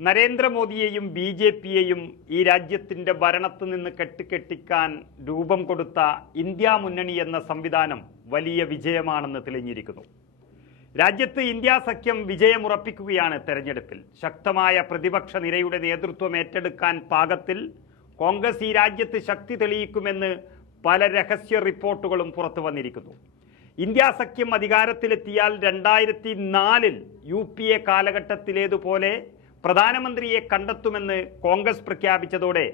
നരേന്ദ്രമോദിയെയും B J പിയെയും ഈ രാജ്യത്തിന്റെ ഭരണത്ത് നിന്ന് കെട്ടിക്കെട്ടിക്കാൻ രൂപം കൊടുത്ത ഇന്ത്യ മുന്നണി എന്ന സംവിധാനം വലിയ വിജയമാണെന്ന് തെളിഞ്ഞിരിക്കുന്നു. രാജ്യത്ത് ഇന്ത്യ സഖ്യം വിജയമുറപ്പിക്കുകയാണ് തെരഞ്ഞെടുപ്പിൽ. ശക്തമായ പ്രതിപക്ഷ നിരയുടെ നേതൃത്വം ഏറ്റെടുക്കാൻ പാകത്തിൽ കോൺഗ്രസ് ഈ രാജ്യത്ത് ശക്തി തെളിയിക്കുമെന്ന് പല രഹസ്യ റിപ്പോർട്ടുകളും പുറത്തു വന്നിരിക്കുന്നു. ഇന്ത്യ സഖ്യം അധികാരത്തിലെത്തിയാൽ രണ്ടായിരത്തി നാലിൽ യു പി എ കാലഘട്ടത്തിലേതുപോലെ പ്രധാനമന്ത്രിയെ കണ്ടെത്തുമെന്ന് കോൺഗ്രസ് പ്രഖ്യാപിച്ചതോടെ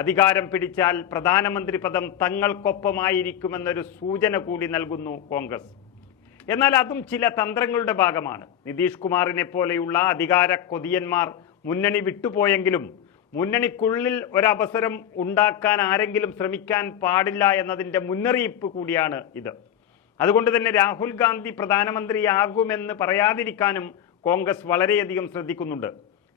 അധികാരം പിടിച്ചാൽ പ്രധാനമന്ത്രി പദം തങ്ങൾക്കൊപ്പമായിരിക്കുമെന്നൊരു സൂചന കൂടി നൽകുന്നു കോൺഗ്രസ്. എന്നാൽ അതും ചില തന്ത്രങ്ങളുടെ ഭാഗമാണ്. നിതീഷ് കുമാറിനെ പോലെയുള്ള അധികാര കൊതിയന്മാർ മുന്നണി വിട്ടുപോയെങ്കിലും മുന്നണിക്കുള്ളിൽ ഒരവസരം ഉണ്ടാക്കാൻ ആരെങ്കിലും ശ്രമിക്കാൻ പാടില്ല എന്നതിന്റെ മുന്നറിയിപ്പ് കൂടിയാണ് ഇത്. അതുകൊണ്ട് തന്നെ രാഹുൽ ഗാന്ധി പ്രധാനമന്ത്രിയാകുമെന്ന് പറയാതിരിക്കാനും കോൺഗ്രസ് വളരെയധികം ശ്രദ്ധിക്കുന്നുണ്ട്.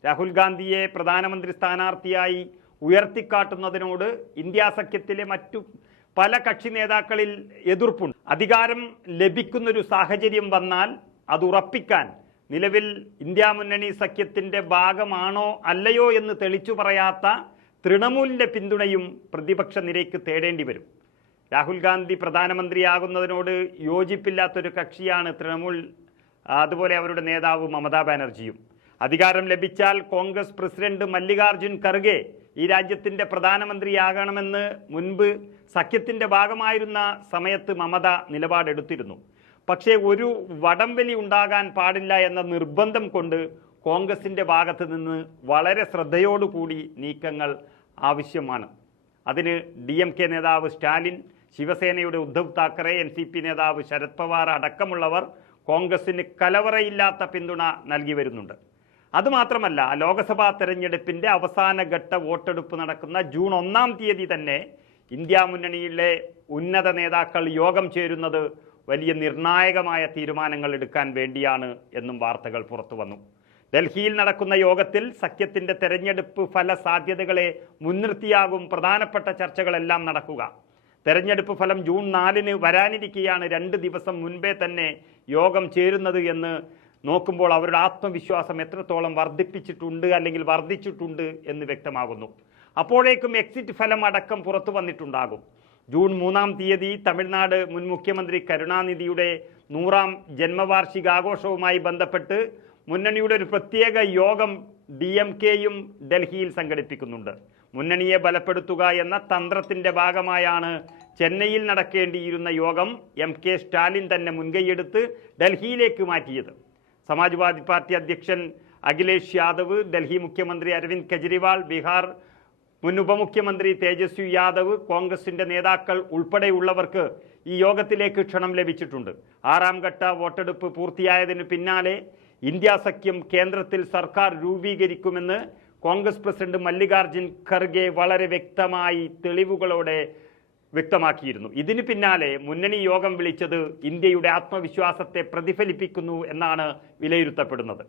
രാഹുൽ ഗാന്ധിയെ പ്രധാനമന്ത്രി സ്ഥാനാർത്ഥിയായി ഉയർത്തിക്കാട്ടുന്നതിനോട് ഇന്ത്യാ സഖ്യത്തിലെ മറ്റു പല കക്ഷി നേതാക്കളിൽ എതിർപ്പുണ്ട്. അധികാരം ലഭിക്കുന്നൊരു സാഹചര്യം വന്നാൽ അത് ഉറപ്പിക്കാൻ നിലവിൽ ഇന്ത്യ മുന്നണി സഖ്യത്തിന്റെ ഭാഗമാണോ അല്ലയോ എന്ന് തെളിച്ചു പറയാത്ത തൃണമൂലിന്റെ പിന്തുണയും പ്രതിപക്ഷ നിരയ്ക്ക് തേടേണ്ടി വരും. രാഹുൽ ഗാന്ധി പ്രധാനമന്ത്രിയാകുന്നതിനോട് യോജിപ്പില്ലാത്തൊരു കക്ഷിയാണ് തൃണമൂൽ അതുപോലെ അവരുടെ നേതാവ് മമതാ ബാനർജിയും. അധികാരം ലഭിച്ചാൽ കോൺഗ്രസ് പ്രസിഡന്റ് മല്ലികാർജുൻ ഖർഗെ ഈ രാജ്യത്തിന്റെ പ്രധാനമന്ത്രിയാകണമെന്ന് മുൻപ് സഖ്യത്തിന്റെ ഭാഗമായിരുന്ന സമയത്ത് മമത നിലപാടെടുത്തിരുന്നു. പക്ഷേ ഒരു വടംവലി ഉണ്ടാകാൻ പാടില്ല എന്ന നിർബന്ധം കൊണ്ട് കോൺഗ്രസിന്റെ ഭാഗത്ത് നിന്ന് വളരെ ശ്രദ്ധയോടുകൂടി നീക്കങ്ങൾ ആവശ്യമാണ്. അതിന് ഡി എം കെ നേതാവ് സ്റ്റാലിൻ ശിവസേനയുടെ Uddhav Thackeray N C P നേതാവ് ശരത് പവാർ അടക്കമുള്ളവർ കോൺഗ്രസിന് കലവറയില്ലാത്ത പിന്തുണ നൽകി വരുന്നുണ്ട്. അതുമാത്രമല്ല ലോക്സഭാ തെരഞ്ഞെടുപ്പിന്റെ അവസാനഘട്ട വോട്ടെടുപ്പ് നടക്കുന്ന ജൂൺ ഒന്നാം തീയതി തന്നെ ഇന്ത്യ മുന്നണിയിലെ ഉന്നത നേതാക്കൾ യോഗം ചേരുന്നത് വലിയ നിർണായകമായ തീരുമാനങ്ങൾ എടുക്കാൻ വേണ്ടിയാണ് എന്നും വാർത്തകൾ പുറത്തു വന്നു. ഡൽഹിയിൽ നടക്കുന്ന യോഗത്തിൽ സഖ്യത്തിന്റെ തെരഞ്ഞെടുപ്പ് ഫല സാധ്യതകളെ മുൻനിർത്തിയാകും പ്രധാനപ്പെട്ട ചർച്ചകളെല്ലാം നടക്കുക. തെരഞ്ഞെടുപ്പ് ഫലം ജൂൺ നാലിന് വരാനിരിക്കെയാണ് രണ്ട് ദിവസം മുൻപേ തന്നെ യോഗം ചേരുന്നത് എന്ന് നോക്കുമ്പോൾ അവരുടെ ആത്മവിശ്വാസം എത്രത്തോളം വർദ്ധിപ്പിച്ചിട്ടുണ്ട് അല്ലെങ്കിൽ വർദ്ധിച്ചിട്ടുണ്ട് എന്ന് വ്യക്തമാകുന്നു. അപ്പോഴേക്കും എക്സിറ്റ് ഫലം അടക്കം പുറത്തു വന്നിട്ടുണ്ടാകും. ജൂൺ മൂന്നാം തീയതി തമിഴ്നാട് മുൻ മുഖ്യമന്ത്രി കരുണാനിധിയുടെ നൂറാം ജന്മവാർഷികാഘോഷവുമായി ബന്ധപ്പെട്ട് മുന്നണിയുടെ ഒരു പ്രത്യേക യോഗം ഡി എം കെയും ഡൽഹിയിൽ സംഘടിപ്പിക്കുന്നുണ്ട്. മുന്നണിയെ ബലപ്പെടുത്തുക എന്ന തന്ത്രത്തിന്റെ ഭാഗമായാണ് ചെന്നൈയിൽ നടക്കേണ്ടിയിരുന്ന യോഗം എം കെ സ്റ്റാലിൻ തന്നെ മുൻകൈയെടുത്ത് ഡൽഹിയിലേക്ക് മാറ്റിയത്. സമാജ്വാദി പാർട്ടി അധ്യക്ഷൻ അഖിലേഷ് യാദവ് ഡൽഹി മുഖ്യമന്ത്രി അരവിന്ദ് കെജ്രിവാൾ ബീഹാർ മുൻ ഉപമുഖ്യമന്ത്രി തേജസ്വി യാദവ് കോൺഗ്രസിന്റെ നേതാക്കൾ ഉൾപ്പെടെയുള്ളവർക്ക് ഈ യോഗത്തിലേക്ക് ക്ഷണം ലഭിച്ചിട്ടുണ്ട്. ആറാം ഘട്ട വോട്ടെടുപ്പ് പൂർത്തിയായതിനു പിന്നാലെ ഇന്ത്യ സഖ്യം കേന്ദ്രത്തിൽ സർക്കാർ രൂപീകരിക്കുമെന്ന് കോൺഗ്രസ് പ്രസിഡന്റ് മല്ലികാർജുൻ ഖർഗെ വളരെ വ്യക്തമായി തെളിവുകളോടെ വ്യക്തമാക്കിയിരുന്നു. ഇതിന് പിന്നാലെ മുന്നണി യോഗം വിളിച്ചത് ഇന്ത്യയുടെ ആത്മവിശ്വാസത്തെ പ്രതിഫലിപ്പിക്കുന്നു എന്നാണ് വിലയിരുത്തപ്പെടുന്നത്.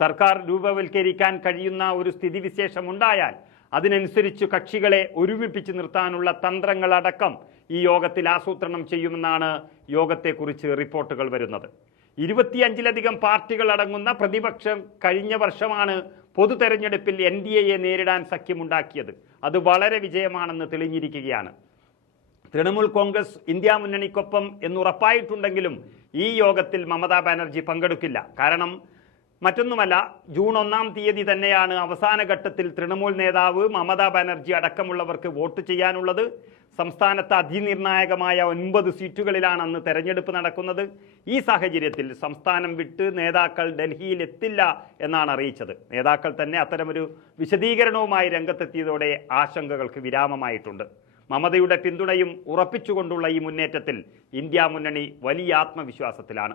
സർക്കാർ രൂപവൽക്കരിക്കാൻ കഴിയുന്ന ഒരു സ്ഥിതിവിശേഷം ഉണ്ടായാൽ അതിനനുസരിച്ച് കക്ഷികളെ ഒരുമിപ്പിച്ച് നിർത്താനുള്ള തന്ത്രങ്ങളടക്കം ഈ യോഗത്തിൽ ആസൂത്രണം ചെയ്യുമെന്നാണ് യോഗത്തെക്കുറിച്ച് റിപ്പോർട്ടുകൾ വരുന്നത്. ഇരുപത്തിയഞ്ചിലധികം പാർട്ടികൾ അടങ്ങുന്ന പ്രതിപക്ഷം കഴിഞ്ഞ വർഷമാണ് പൊതു തെരഞ്ഞെടുപ്പിൽ എൻ ഡി എയെ നേരിടാൻ സഖ്യമുണ്ടാക്കിയത്. അത് വളരെ വിജയമാണെന്ന് തെളിഞ്ഞിരിക്കുകയാണ്. തൃണമൂൽ കോൺഗ്രസ് ഇന്ത്യ മുന്നണിക്കൊപ്പം എന്നുറപ്പായിട്ടുണ്ടെങ്കിലും ഈ യോഗത്തിൽ മമതാ ബാനർജി പങ്കെടുക്കില്ല. കാരണം മറ്റൊന്നുമല്ല ജൂൺ ഒന്നാം തീയതി തന്നെയാണ് അവസാന ഘട്ടത്തിൽ തൃണമൂൽ നേതാവ് മമതാ ബാനർജി അടക്കമുള്ളവർക്ക് വോട്ട് ചെയ്യാനുള്ളത്. സംസ്ഥാനത്ത് അതിനിർണായകമായ ഒൻപത് സീറ്റുകളിലാണ് അന്ന് തെരഞ്ഞെടുപ്പ് നടക്കുന്നത്. ഈ സാഹചര്യത്തിൽ സംസ്ഥാനം വിട്ട് നേതാക്കൾ ഡൽഹിയിൽ എത്തില്ല എന്നാണ് അറിയിച്ചത്. നേതാക്കൾ തന്നെ അത്തരമൊരു വിശദീകരണവുമായി രംഗത്തെത്തിയതോടെ ആശങ്കകൾക്ക് വിരാമമായിട്ടുണ്ട്. മമതയുടെ പിന്തുണയും ഉറപ്പിച്ചുകൊണ്ടുള്ള ഈ മുന്നേറ്റത്തിൽ ഇന്ത്യ മുന്നണി വലിയ ആത്മവിശ്വാസത്തിലാണ്.